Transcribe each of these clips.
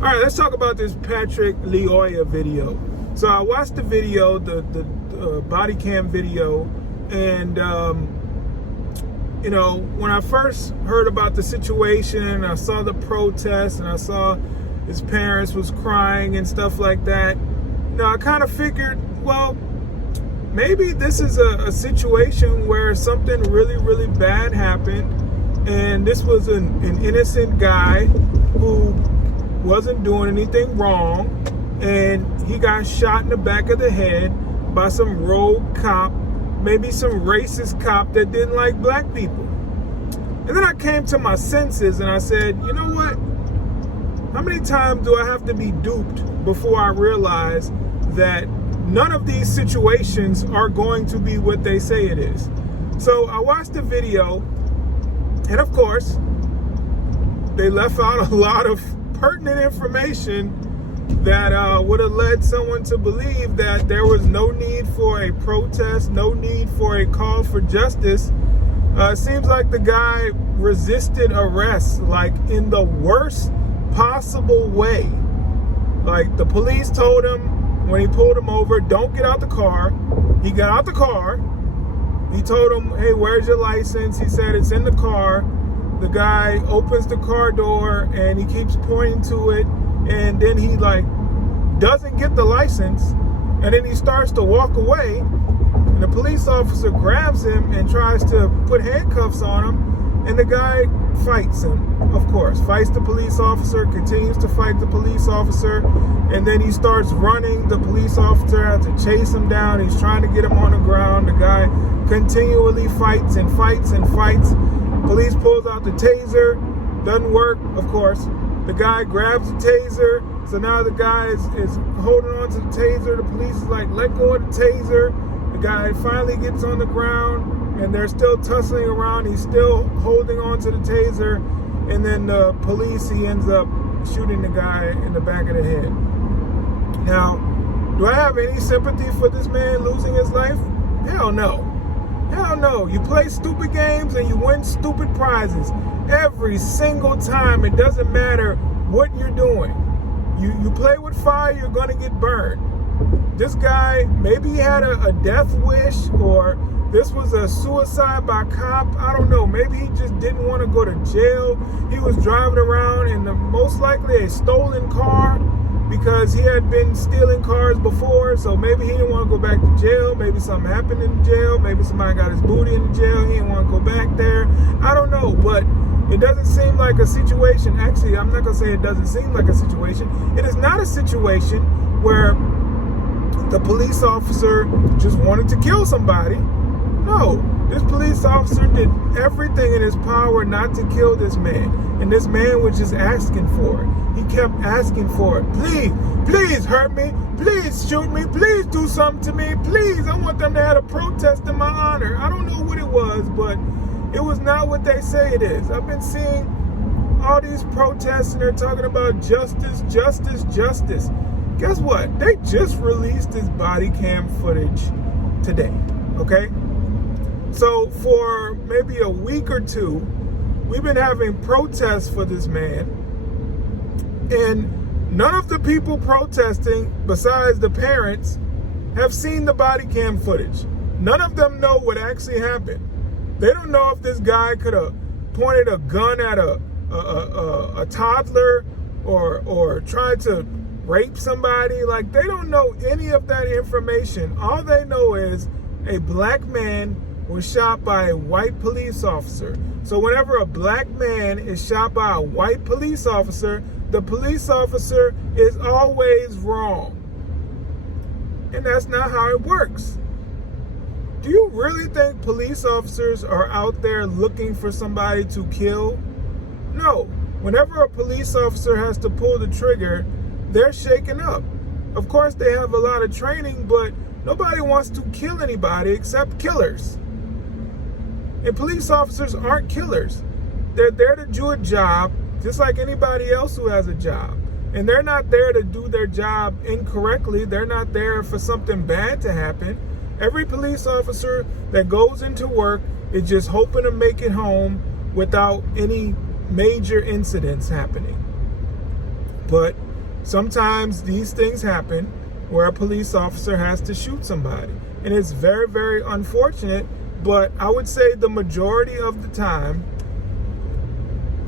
All right, let's talk about this Patrick Lyoya video. So I watched the video, the body cam video, and when I first heard about the situation, I saw the protest and I saw his parents was crying and stuff like that. I kind of figured, well, maybe this is a situation where something really, really bad happened, and this was an innocent guy who wasn't doing anything wrong, and he got shot in the back of the head by some rogue cop, maybe some racist cop that didn't like black people. And then I came to my senses and I said, you know what? How many times do I have to be duped before I realize that none of these situations are going to be what they say it is? So I watched the video, and of course, they left out a lot of pertinent information that would have led someone to believe that there was no need for a protest, no need for a call for justice. It seems like the guy resisted arrest, like in the worst possible way. Like, the police told him when he pulled him over, don't get out the car. He got out the car. He told him, hey, where's your license? He said, it's in the car. The guy opens the car door and he keeps pointing to it, and then he doesn't get the license, and then he starts to walk away, and the police officer grabs him and tries to put handcuffs on him, and the guy fights him, of course, fights the police officer, continues to fight the police officer, and then he starts running. The police officer has to chase him down. He's trying to get him on the ground. The guy continually fights and fights and fights. Police pulls out the taser, doesn't work, of course. The guy grabs the taser, so now the guy is holding on to the taser. The police is like, let go of the taser. The guy finally gets on the ground, and they're still tussling around. He's still holding on to the taser, and then the police, he ends up shooting the guy in the back of the head. Now, do I have any sympathy for this man losing his life? Hell no. Hell no. You play stupid games and you win stupid prizes every single time. It doesn't matter what you're doing. You play with fire, you're going to get burned. This guy, maybe he had a death wish, or this was a suicide by cop. I don't know. Maybe he just didn't want to go to jail. He was driving around in most likely a stolen car, because he had been stealing cars before, so maybe he didn't want to go back to jail. Maybe something happened in jail. Maybe somebody got his booty in the jail. He didn't want to go back there. I don't know, but it doesn't seem like a situation. Actually, I'm not going to say it doesn't seem like a situation. It is not a situation where the police officer just wanted to kill somebody. No, this police officer did everything in his power not to kill this man. And this man was just asking for it. He kept asking for it. Please hurt me. Please shoot me. Please do something to me. Please, I want them to have a protest in my honor. I don't know what it was, but it was not what they say it is. I've been seeing all these protests, and they're talking about justice, justice, justice. Guess what? They just released this body cam footage today, okay? So for maybe a week or two, we've been having protests for this man, and none of the people protesting, besides the parents, have seen the body cam footage. None of them know what actually happened. They don't know if this guy could have pointed a gun at a toddler or tried to rape somebody. Like, they don't know any of that information. All they know is a black man was shot by a white police officer. So whenever a black man is shot by a white police officer, the police officer is always wrong. And that's not how it works. Do you really think police officers are out there looking for somebody to kill? No. Whenever a police officer has to pull the trigger, they're shaken up. Of course, they have a lot of training, but nobody wants to kill anybody except killers. And police officers aren't killers. They're there to do a job just like anybody else who has a job. And they're not there to do their job incorrectly. They're not there for something bad to happen. Every police officer that goes into work is just hoping to make it home without any major incidents happening. But sometimes these things happen where a police officer has to shoot somebody. And it's very, very unfortunate. But I would say the majority of the time,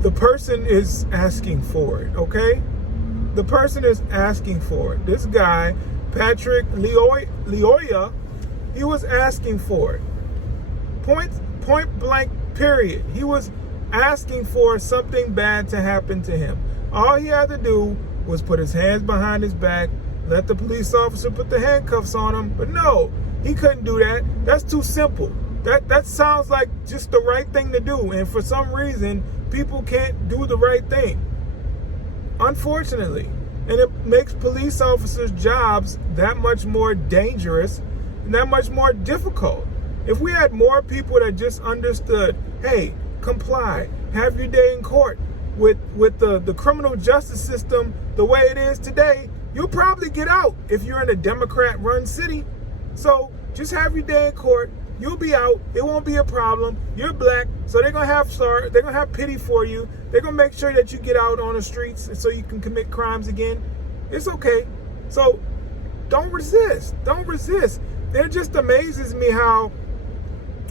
the person is asking for it, okay? The person is asking for it. This guy, Patrick Lyoya, he was asking for it. Point blank, period. He was asking for something bad to happen to him. All he had to do was put his hands behind his back, let the police officer put the handcuffs on him. But no, he couldn't do that. That's too simple. That sounds like just the right thing to do. And for some reason, people can't do the right thing, unfortunately. And it makes police officers' jobs that much more dangerous and that much more difficult. If we had more people that just understood, hey, comply, have your day in court, with the criminal justice system the way it is today, you'll probably get out if you're in a Democrat-run city. So just have your day in court. You'll be out. It won't be a problem. You're black, so they're gonna have pity for you. They're gonna make sure that you get out on the streets so you can commit crimes again. It's okay. So don't resist. Don't resist. It just amazes me how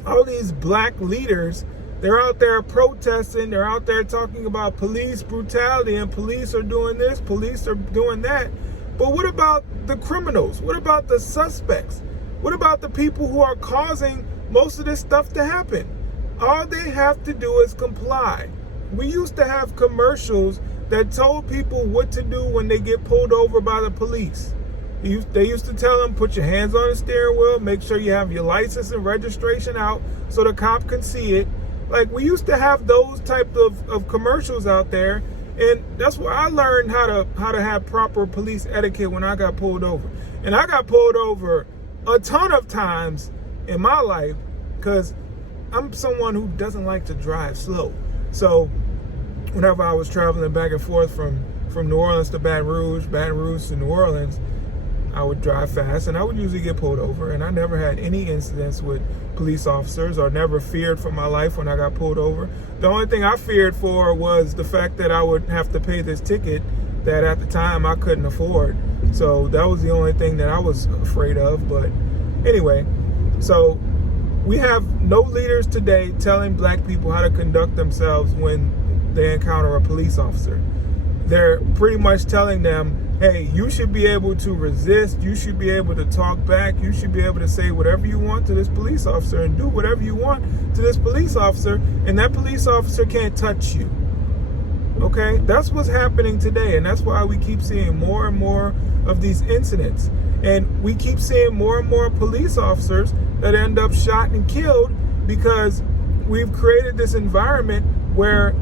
all these black leaders, they're out there protesting, they're out there talking about police brutality and police are doing this, police are doing that. But what about the criminals? What about the suspects? What about the people who are causing most of this stuff to happen? All they have to do is comply. We used to have commercials that told people what to do when they get pulled over by the police. They used to tell them, put your hands on the steering wheel, make sure you have your license and registration out so the cop can see it. Like, we used to have those type of commercials out there, and that's where I learned how to have proper police etiquette when I got pulled over. And I got pulled over a ton of times in my life because I'm someone who doesn't like to drive slow. So whenever I was traveling back and forth from New Orleans to Baton Rouge to New Orleans, I would drive fast and I would usually get pulled over. And I never had any incidents with police officers or never feared for my life when I got pulled over. The only thing I feared for was the fact that I would have to pay this ticket that at the time I couldn't afford. So that was the only thing that I was afraid of. But anyway, so we have no leaders today telling black people how to conduct themselves when they encounter a police officer. They're pretty much telling them, hey, you should be able to resist, you should be able to talk back, you should be able to say whatever you want to this police officer and do whatever you want to this police officer, and that police officer can't touch you. Okay, that's what's happening today, and that's why we keep seeing more and more of these incidents. And we keep seeing more and more police officers that end up shot and killed because we've created this environment where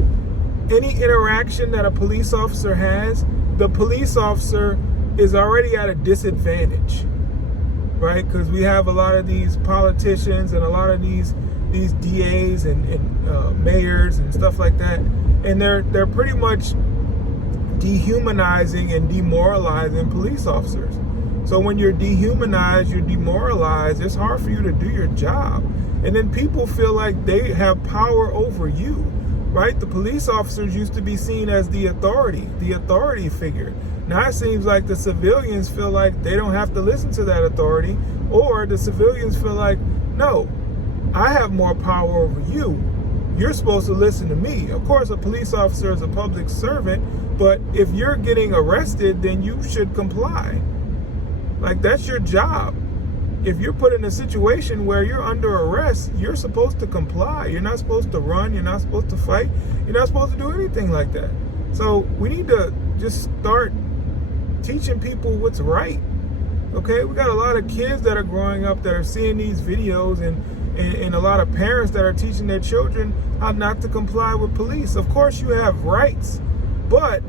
any interaction that a police officer has, the police officer is already at a disadvantage, right? Because we have a lot of these politicians and a lot of these DAs and mayors and stuff like that, and they're pretty much dehumanizing and demoralizing police officers. So when you're dehumanized, you're demoralized, it's hard for you to do your job. And then people feel like they have power over you, right? The police officers used to be seen as the authority figure. Now it seems like the civilians feel like they don't have to listen to that authority, or the civilians feel like, no, I have more power over you. You're supposed to listen to me. Of course, a police officer is a public servant, but if you're getting arrested, then you should comply. Like, that's your job. If you're put in a situation where you're under arrest, you're supposed to comply. You're not supposed to run. You're not supposed to fight. You're not supposed to do anything like that. So we need to just start teaching people what's right. Okay, we got a lot of kids that are growing up that are seeing these videos, and a lot of parents that are teaching their children how not to comply with police. Of course, you have rights, but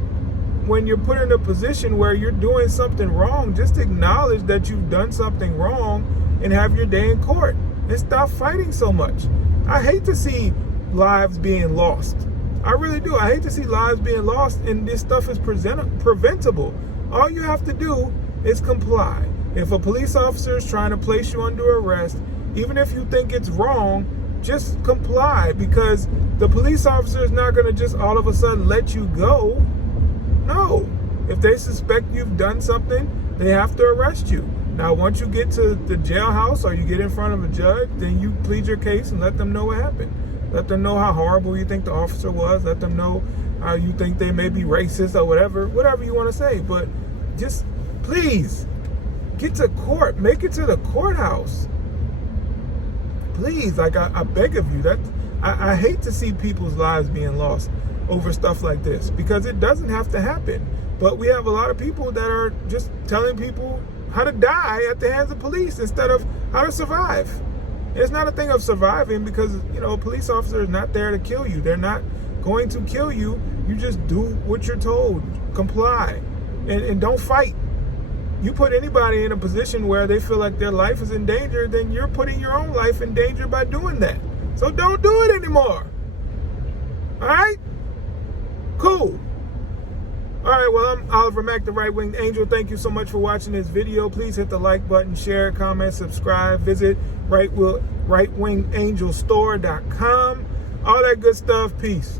when you're put in a position where you're doing something wrong, just acknowledge that you've done something wrong and have your day in court and stop fighting so much. I hate to see lives being lost. I really do. I hate to see lives being lost, and this stuff is preventable. All you have to do is comply. If a police officer is trying to place you under arrest, even if you think it's wrong, just comply, because the police officer is not going to just all of a sudden let you go. No. If they suspect you've done something, they have to arrest you. Now, once you get to the jailhouse or you get in front of a judge, then you plead your case and let them know what happened. Let them know how horrible you think the officer was. Let them know how you think they may be racist or whatever you want to say. But just please get to court. Make it to the courthouse. Please, like I beg of you. I hate to see people's lives being lost over stuff like this, because it doesn't have to happen. But we have a lot of people that are just telling people how to die at the hands of police instead of how to survive. It's not a thing of surviving, because, a police officer is not there to kill you. They're not going to kill you. You just do what you're told. Comply. And don't fight. You put anybody in a position where they feel like their life is in danger, then you're putting your own life in danger by doing that. So don't do it anymore. All right? Cool. All right, well, I'm Oliver Mack, the Right Wing Angel. Thank you so much for watching this video. Please hit the like button, share, comment, subscribe. Visit rightwingangelstore.com. All that good stuff. Peace.